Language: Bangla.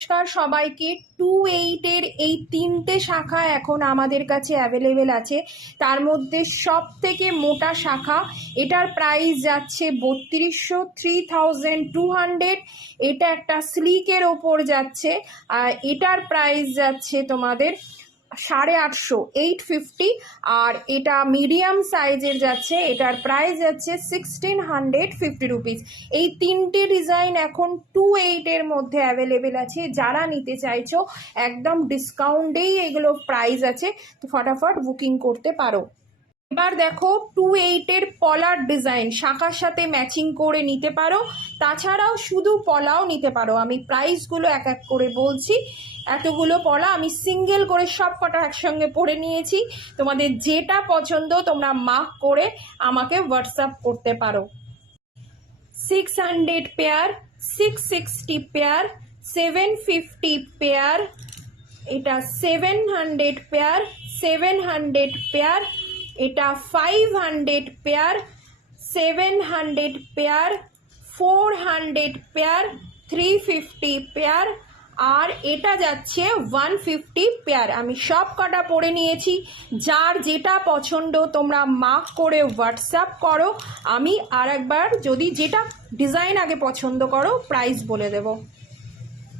নমস্কার সবাইকে। 28-এর এই 3টে শাখা এখন আমাদের কাছে অ্যাভেলেবেল আছে। তার মধ্যে সব থেকে মোটা শাখা, এটার প্রাইস যাচ্ছে 3200, 3200। এটা একটা স্লিকের ওপর যাচ্ছে, আর এটার প্রাইস যাচ্ছে তোমাদের 850, 850। আর এটা মিডিয়াম সাইজের যাচ্ছে, এটার প্রাইস যাচ্ছে 1650 রুপিস। এই 3টে ডিজাইন এখন 28-এর মধ্যে অ্যাভেলেবেল আছে। যারা নিতে চাইছো একদম ডিসকাউন্টেই এগুলো প্রাইস আছে, তো ফটাফট বুকিং করতে পারো। এবার দেখো 28-এর পলার ডিজাইন, শাখার সাথে ম্যাচিং করে নিতে পারো, তাছাড়াও শুধু পলাও নিতে পারো। আমি প্রাইসগুলো এক এক করে বলছি। এতগুলো পলা আমি সিঙ্গেল করে সব কটা একসঙ্গে পরে নিয়েছি। তোমাদের যেটা পছন্দ তোমরা মার্ক করে আমাকে হোয়াটসঅ্যাপ করতে পারো। 600 পেয়ার, 660 পেয়ার, 750 পেয়ার, এটা 700 পেয়ার, 700 পেয়ার, এটা 500 পেয়ার, 700 পেয়ার, 400 পেয়ার, 350 পেয়ার, আর এটা যাচ্ছে 150 পেয়ার। আমি সব কটা পরে নিয়েছি। যার যেটা পছন্দ তোমরা মার্ক করে হোয়াটসঅ্যাপ করো। আমি আর একবার যদি যেটা ডিজাইন আগে পছন্দ করো প্রাইস বলে দেবো।